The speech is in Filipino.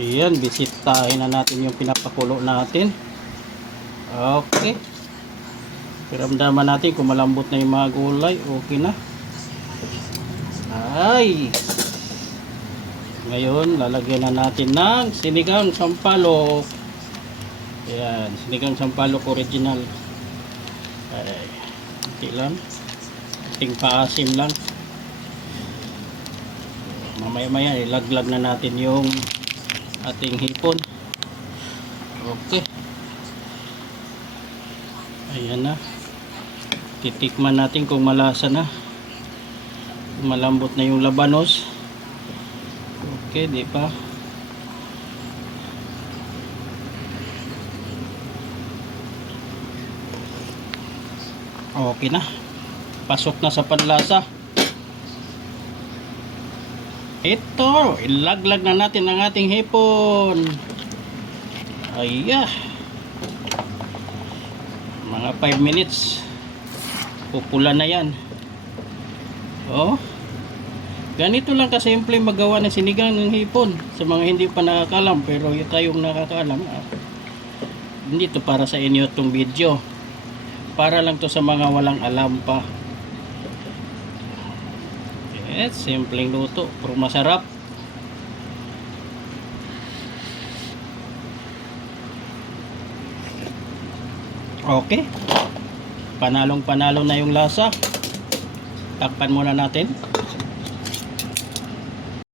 Ayan, bisitahin na natin yung pinapakulo natin. Okay. Piramdaman natin kung malambot na yung mga gulay. Okay na. Ay. Ngayon, lalagyan na natin ng sinigang sampalok. Ayan, sinigang sampalok original. Ay, hindi lang. Ating paasim lang. Mamaya-maya, ilaglag na natin yung ating hipon. Okay. Ayan na. Titikman natin kung malasa na. Malambot na yung labanos. Okay, di pa. Okay na. Pasok na sa panlasa. Ito, ilaglag na natin ang ating hipon. Ayan. Mga 5 minutes. Pupula na yan. Oh. Ganito lang kasimple magawa ng sinigang ng hipon. Sa mga hindi pa nakakalam, pero yung tayong nakakalam, hindi to para sa inyo itong video. Para lang to sa mga walang alam pa. Yes, simpleng luto, pero masarap. Okay. Panalong panalo na yung lasa. Takpan muna natin.